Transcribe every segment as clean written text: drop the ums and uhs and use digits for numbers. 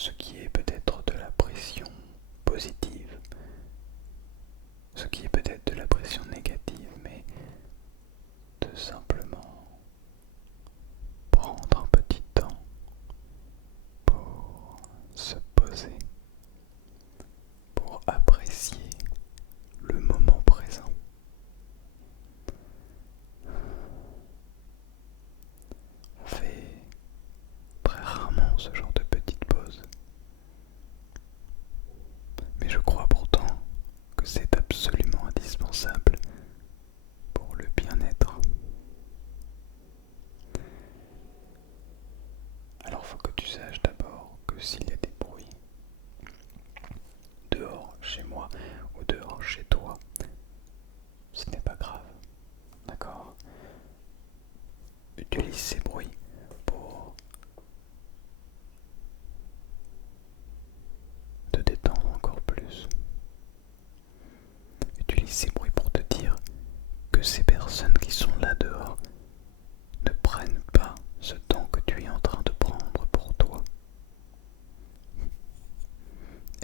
ce qui est peut-être de la pression positive, ce qui est peut-être de la pression négative, mais de simplement prendre un petit temps pour se poser, pour apprécier le moment présent. On fait très rarement ce genre de petite pause, mais je crois pourtant que c'est absolument indispensable pour le bien-être. Alors faut que tu saches d'abord que s'il y a des bruits dehors chez moi ou dehors chez toi, ce n'est pas grave, d'accord? Utilise ces bruits pour te détendre encore plus. Utilise ces bruits pour te dire que ces personnes qui sont là dehors ne prennent pas ce temps que tu es en train de prendre pour toi.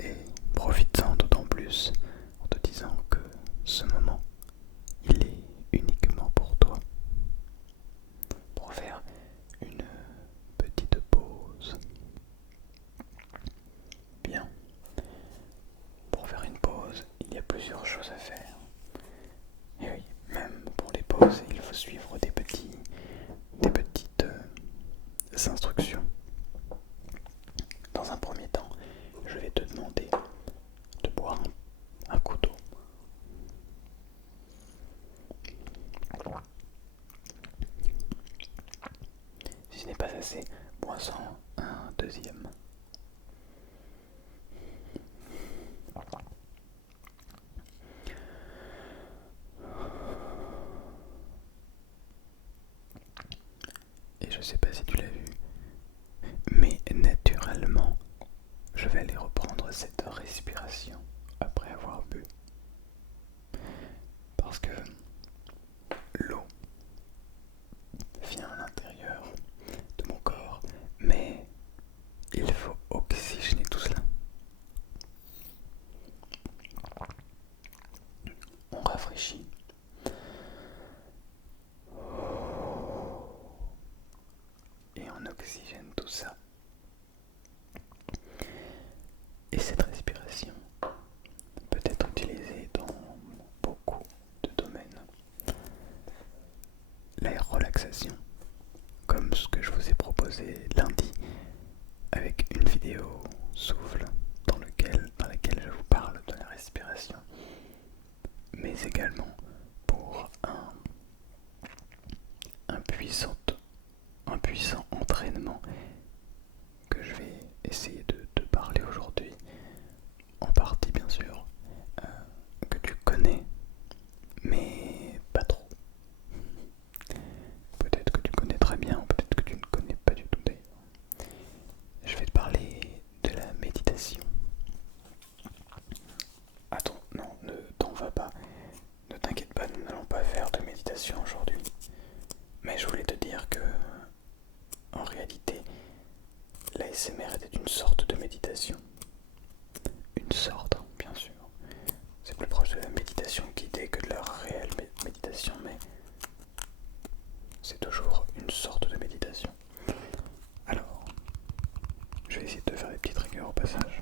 Et profites-en d'autant plus en te disant que ce moment, il est uniquement pour toi. Pour faire une petite pause. Bien. Pour faire une pause, il y a plusieurs choses à faire. Et oui, même pour les pauses, il faut suivre des petites instructions. Dans un premier temps, je vais te demander de boire un coup d'eau. Si ce n'est pas assez, bois-en un deuxième. Et je sais pas si tu l'as vu, mais naturellement, je vais aller reprendre cette respiration après avoir bu. Parce que l'eau vient à l'intérieur de mon corps, mais il faut oxygéner tout cela. On rafraîchit. Et on oxygène tout ça. Et cette respiration peut être utilisée dans beaucoup de domaines. La relaxation, comme ce que je vous ai proposé lundi avec une vidéo souffle dans laquelle je vous parle de la respiration, mais également pour un puissant entraînement que je vais essayer de te parler aujourd'hui, en partie bien sûr, que tu connais, mais pas trop. Peut-être que tu connais très bien, ou peut-être que tu ne connais pas du tout d'ailleurs. Je vais te parler de la méditation. Attends, non, ne t'en vas pas. Ne t'inquiète pas, nous n'allons pas faire de méditation aujourd'hui. Mais je voulais te dire que, en réalité, l'ASMR était une sorte de méditation. Une sorte, bien sûr. C'est plus proche de la méditation guidée que de la réelle méditation, mais c'est toujours une sorte de méditation. Alors, je vais essayer de te faire des petites rigueurs au passage.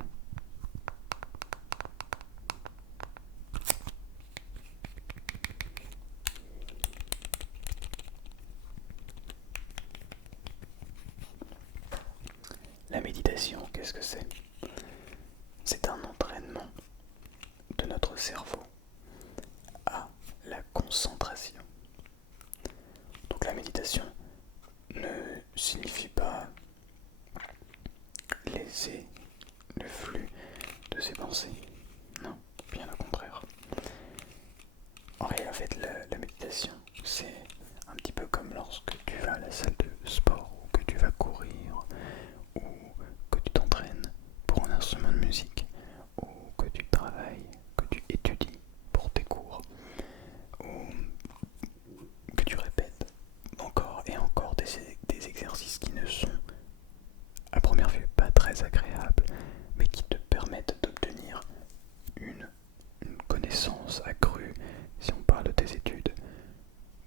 La méditation, qu'est-ce que c'est? C'est un entraînement de notre cerveau à la concentration. Donc la méditation ne signifie pas laisser le flux de ses pensées. Non, bien au contraire. En fait, la méditation, c'est un petit peu comme lorsque tu vas à la salle de sport ou que tu vas courir ou que tu t'entraînes pour un instrument de musique ou que tu travailles, que tu étudies pour tes cours ou que tu répètes encore et encore des exercices qui ne sont à première vue pas très très agréables, mais qui te permettent d'obtenir une connaissance accrue, si on parle de tes études,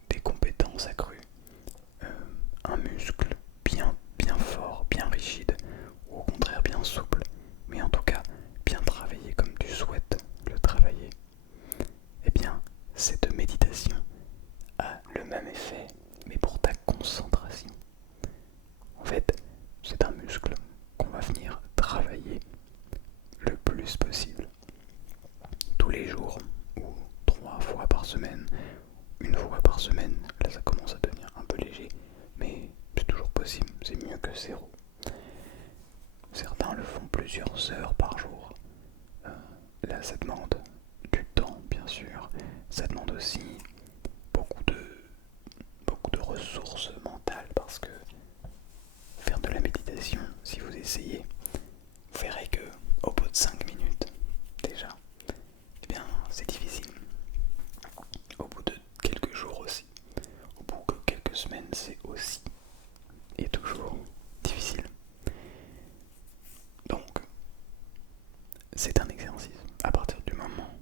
des compétences accrues, un muscle bien fort, bien rigide, ou au contraire bien souple, mais en tout cas bien travaillé comme tu souhaites le travailler. Eh bien, cette méditation a le même effet, mais pour ta concentration. En fait, c'est un muscle qu'on va venir travailler le plus possible, tous les jours, ou 3 fois par semaine, une fois par semaine. Là ça commence à devenir un peu léger, mais c'est toujours possible, c'est mieux que zéro. Certains le font plusieurs heures par jour. Là ça demande du temps bien sûr, ça demande aussi beaucoup de ressources mentales, parce que faire de la méditation, si vous essayez, vous verrez que au bout de 5 minutes déjà, eh bien c'est difficile. Au bout de quelques jours aussi, au bout de quelques semaines, c'est aussi et toujours difficile. Donc c'est un exercice. À partir du moment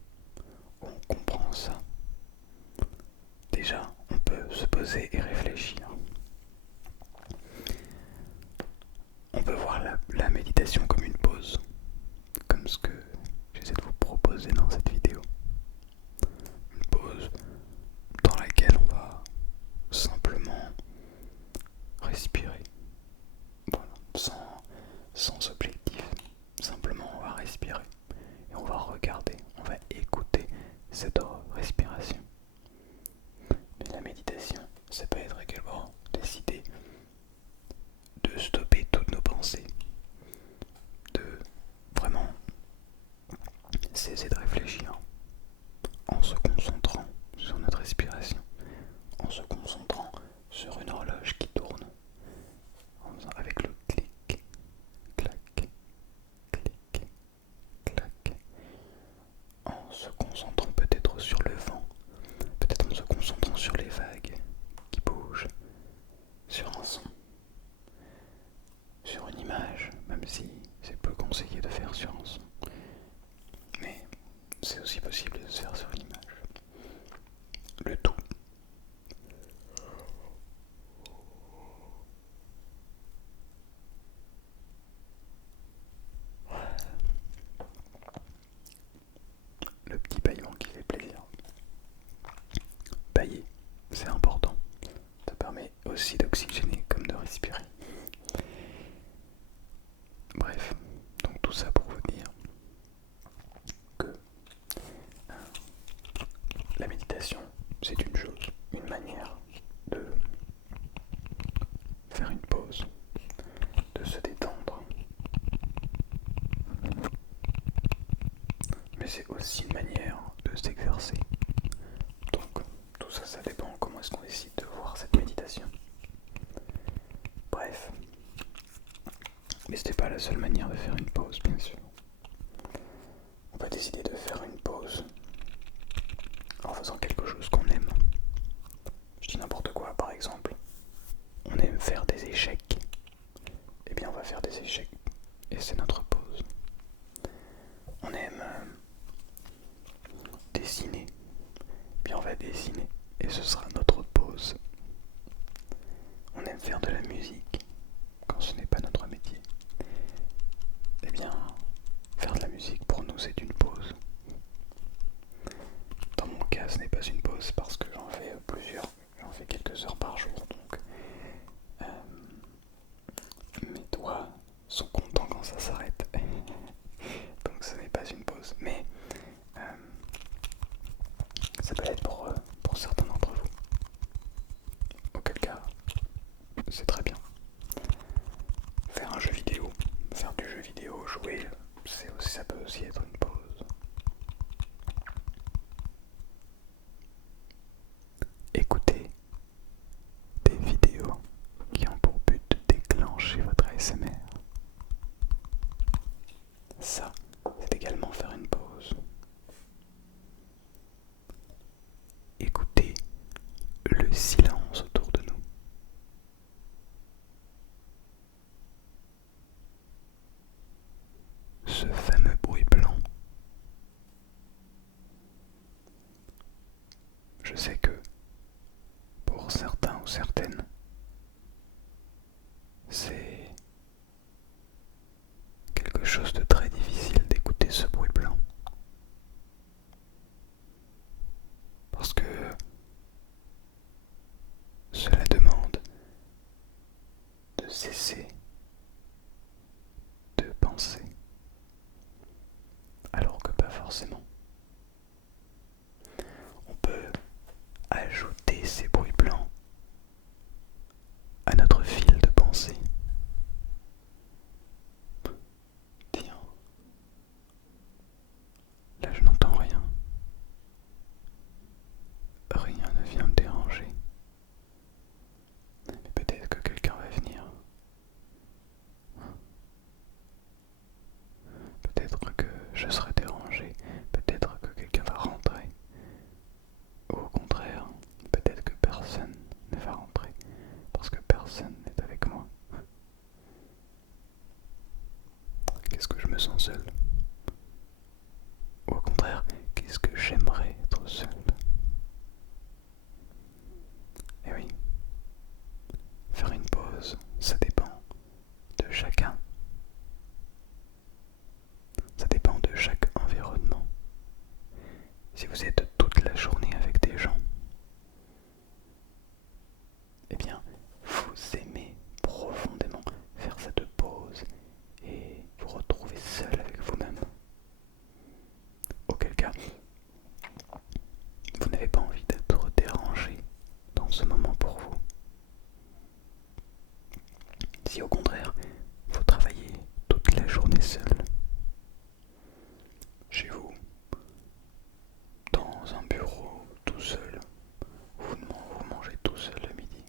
où on comprend ça, déjà on peut se poser et réfléchir. On peut voir la méditation comme une pause, comme ce que j'essaie de vous proposer dans cette vidéo. Une pause dans laquelle on va simplement respirer. Voilà, sans objectif. Simplement on va respirer et on va regarder, on va écouter cette respiration. Mais la méditation, ça peut être également décider de stopper toutes nos pensées, de vraiment cesser de réfléchir en se concentrant sur notre respiration, en se concentrant sur une horloge qui tourne, avec le clic, clac, clic, clac, en se concentrant peut-être sur le vent, peut-être en se concentrant sur les vagues qui bougent, sur un son, sur une image, même si c'est peu conseillé de faire sur un son. Mais c'est aussi possible de se faire sur une image. Le tout le petit bâillement qui fait plaisir. Bailler, c'est important. Ça permet aussi d'oxygéner comme de respirer. Bref, donc tout ça pour vous dire que la méditation, c'est une chose, une manière de faire une pause, de se détendre. Mais c'est aussi une manière de s'exercer. Donc tout ça, ça dépend comment est-ce qu'on décide de voir cette méditation. Bref. Mais c'était pas la seule manière de faire une pause, bien sûr. On peut décider de faire une pause en faisant quelque chose qu'on aime. Je dis n'importe quoi, par exemple. On aime faire des échecs. Eh bien, on va faire des échecs. Et c'est notre pause. On aime dessiner. Eh bien, on va dessiner. Et ce sera notre pause. On aime faire de la musique quand ce n'est pas notre métier. Eh bien, faire de la musique pour nous c'est une pause. Dans mon cas, ce n'est pas une pause parce que j'en fais plusieurs. J'en fais quelques heures par jour, donc mes doigts sont contents quand ça s'arrête. Donc ce n'est pas une pause, mais ça peut l'être pour certains d'entre vous. Auquel cas, c'est très bien. Faire un jeu vidéo, faire du jeu vidéo, jouer, ça peut aussi être une pause. Écoutez des vidéos qui ont pour but de déclencher votre ASMR. Ça, c'est également faire une pause. Écoutez le silence autour de nous. ce fameux bruit blanc. Je sais que pour certains ou certaines, c'est quelque chose de très difficile d'écouter ce bruit blanc. Parce que cela demande de cesser de penser, alors que pas forcément. On peut ajouter ces bruits blancs à notre fil de pensée. Tiens, là je n'entends rien. Rien ne vient me déranger. Mais peut-être que quelqu'un va venir. Peut-être que je serai dérangé. Peut-être que quelqu'un va rentrer. Ou au contraire, peut-être que personne ne va rentrer. Parce que personne n'est avec moi. Qu'est-ce que je me sens seul? Ou au contraire, qu'est-ce que j'aimerais être seul? Eh oui, faire une pause, ça dépend de chacun. Ça dépend de chaque environnement. Si vous êtes toute la journée avec des gens, eh bien, vous aimez profondément faire cette pause et vous retrouver seul avec vous-même. Auquel cas, vous n'avez pas envie d'être dérangé dans ce moment pour vous. Si au contraire, vous travaillez toute la journée seul, chez vous, dans un bureau tout seul, vous mangez tout seul le midi,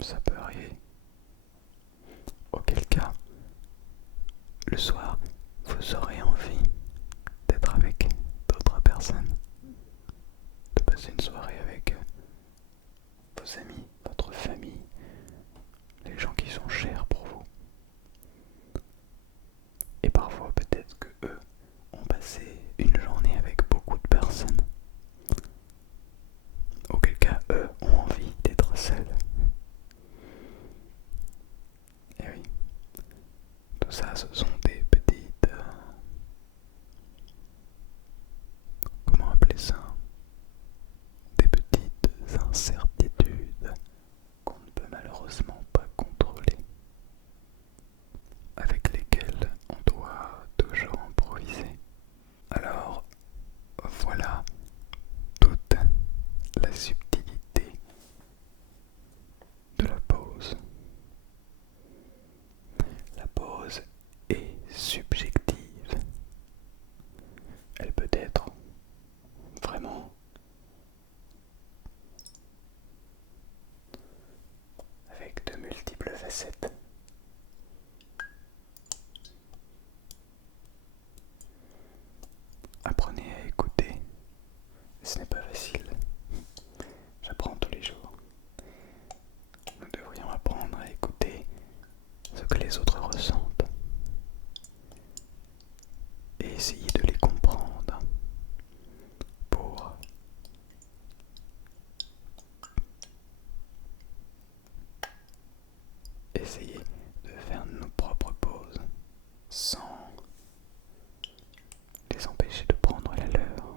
ça peut arriver. Auquel cas, le soir, vous aurez envie d'être avec d'autres personnes, de passer une soirée avec vos amis, votre famille, les gens qui sont chers pour vous. Et parfois peut-être que eux ont passé une journée avec beaucoup de personnes. Auquel cas eux ont envie d'être seuls. Et oui, tout ça ce sont des petites... comment appeler ça? Des petites incertitudes qu'on ne peut malheureusement pas contrôler, avec lesquelles on doit toujours improviser. Alors, voilà toute la subtilité de la pause. La pause est subjective. Elle peut être vraiment avec de multiples facettes. Apprenez à écouter. Ce n'est pas facile. J'apprends tous les jours. Nous devrions apprendre à écouter ce que les autres ressentent et essayer de les comprendre pour essayer de faire nos propres pauses sans les empêcher de prendre la leur.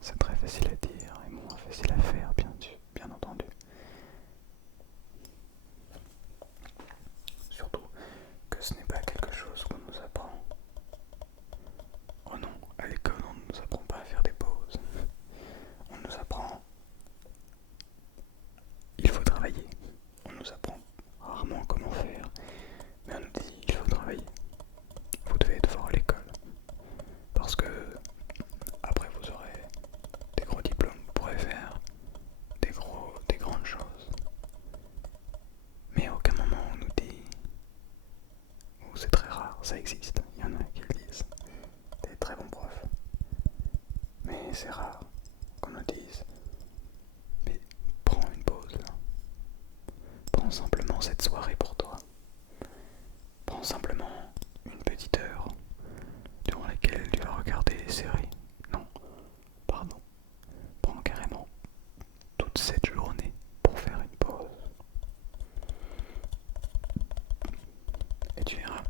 C'est très facile à dire et moins facile à faire, bien entendu. Surtout que ce n'est pas quelque chose qu'on nous apprend. Oh non, à l'école on ne nous apprend pas à faire des pauses. On nous apprend... Il faut travailler. On nous apprend rarement comment faire, mais on nous dit il faut travailler. Vous devez être fort à l'école. Parce que après vous aurez des gros diplômes, vous pourrez faire des grandes choses. Mais à aucun moment on nous dit, ou c'est très rare, ça existe, il y en a qui le disent, des très bons profs. Mais c'est rare qu'on nous dise, mais prends une pause là. Prends simplement cette soirée pour toi. Prends simplement une petite heure durant laquelle tu vas regarder des séries. Non, pardon. Prends carrément toute cette journée pour faire une pause. Et tu verras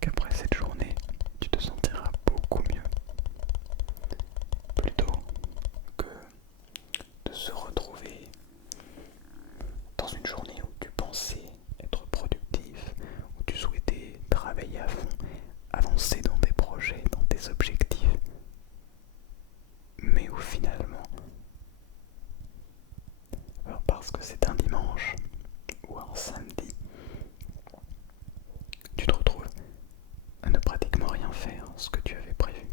qu'après cette journée, tu te sentiras beaucoup mieux. Plutôt que de se retrouver dans une journée où tu pensais être productif, où tu souhaitais travailler à fond, avancer dans tes projets, dans tes objectifs, mais où finalement, alors parce que c'est un dimanche ou un samedi, tu te retrouves à ne pratiquement rien faire ce que tu avais prévu.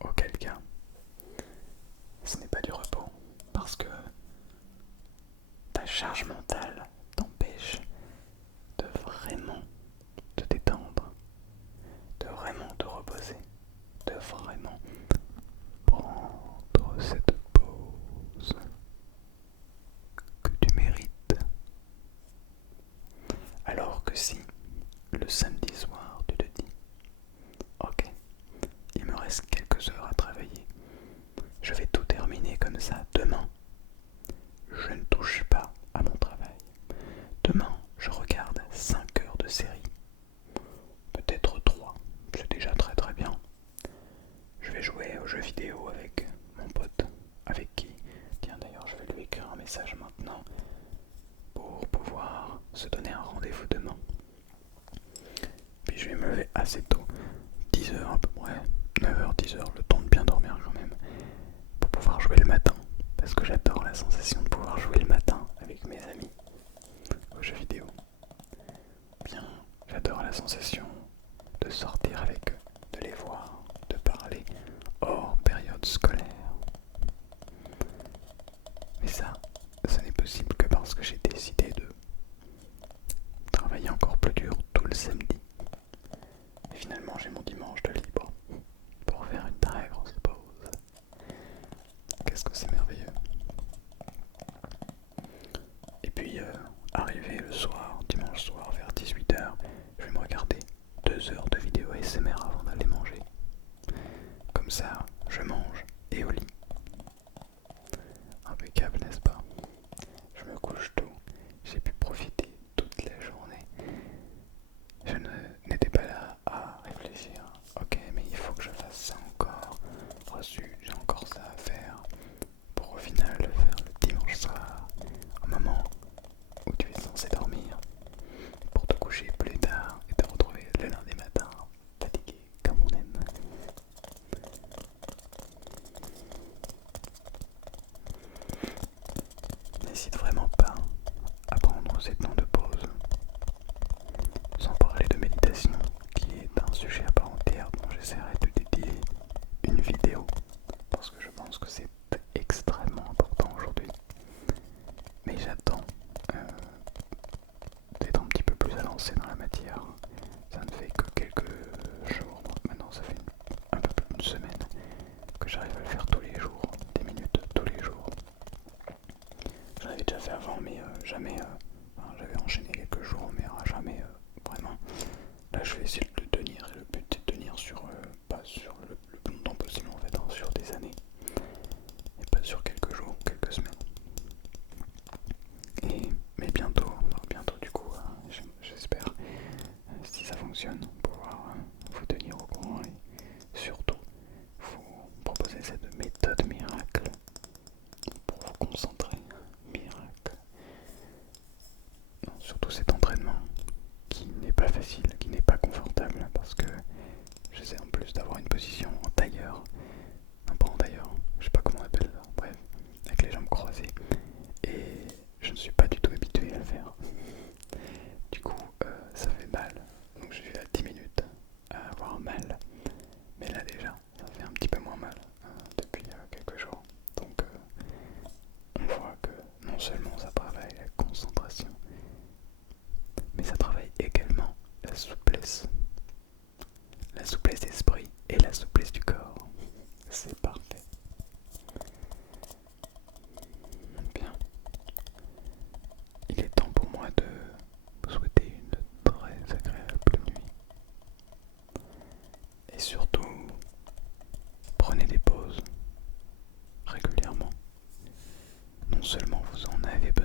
Auquel cas, ce n'est pas du repos, parce que ta charge mentale t'empêche de vraiment te détendre, de vraiment te reposer, de vraiment prendre cette pause que tu mérites. Alors que si, le samedi soir, tu te dis « Ok, il me reste quelques heures à travailler, je vais tout terminer comme ça demain. Je ne touche pas à mon travail. Demain, je regarde 5 heures de série. Peut-être 3, c'est déjà très très bien. Je vais jouer aux jeux vidéo avec mon pote, avec qui, tiens d'ailleurs je vais lui écrire un message maintenant pour pouvoir se donner un rendez-vous demain. Puis je vais me lever assez tôt, 10 heures à peu près, 9 heures, 10 heures, le temps de bien dormir quand même, pour pouvoir jouer le matin, parce que j'adore la sensation de pouvoir jouer le matin avec mes amis aux jeux vidéo. Bien, j'adore la sensation de sortir avec eux, de les voir, de parler hors période scolaire. Mais ça n'est possible que parce que j'ai décidé de travailler encore plus dur tout le samedi. Et finalement, j'ai mon dimanche de libre pour faire une très grosse pause. Qu'est-ce que c'est merveilleux. Et puis, arrivé le soir, dimanche soir, vers 18h, je vais me regarder 2 heures de vidéo ASMR avant d'aller manger. Comme ça, je mange et au lit. Impeccable, n'est-ce pas? Je me couche tôt, j'ai pu profiter toute la journée. Je n'étais pas là à réfléchir. Ok, mais il faut que je fasse ça encore. Reçu, j'ai encore ça à faire. Pour au final le faire le dimanche soir, au moment où tu es censé dormir, pour te coucher plus tard et te retrouver le lundi matin, fatigué comme on aime. N'hésite vraiment pas à prendre ces temps de pause, sans parler de méditation, qui est un sujet à part entière dont j'essaierai de dédier une vidéo, parce que je pense que c'est extrêmement important aujourd'hui. Mais j'attends d'être un petit peu plus avancé dans la matière. Ça ne fait que quelques jours, maintenant ça fait un peu plus d'une semaine que j'arrive à le faire tous les jours, 10 minutes tous les jours. J'en avais déjà fait avant, mais jamais, j'avais enchaîné quelques jours, mais jamais vraiment. Là je vais essayer de le tenir, et le but c'est de tenir sur, pas sur le plus longtemps possible en fait, sur des années, et pas sur quelques jours, quelques semaines. Mais bientôt, du coup, j'espère, si ça fonctionne, pouvoir vous tenir au courant et surtout vous proposer cette méthode miracle pour vous concentrer. Miracle. Non, surtout cet entraînement qui n'est pas facile, qui n'est pas confortable parce que j'essaie en plus d'avoir une position en tailleur, non pas en tailleur, Et surtout, prenez des pauses régulièrement. Non seulement vous en avez besoin,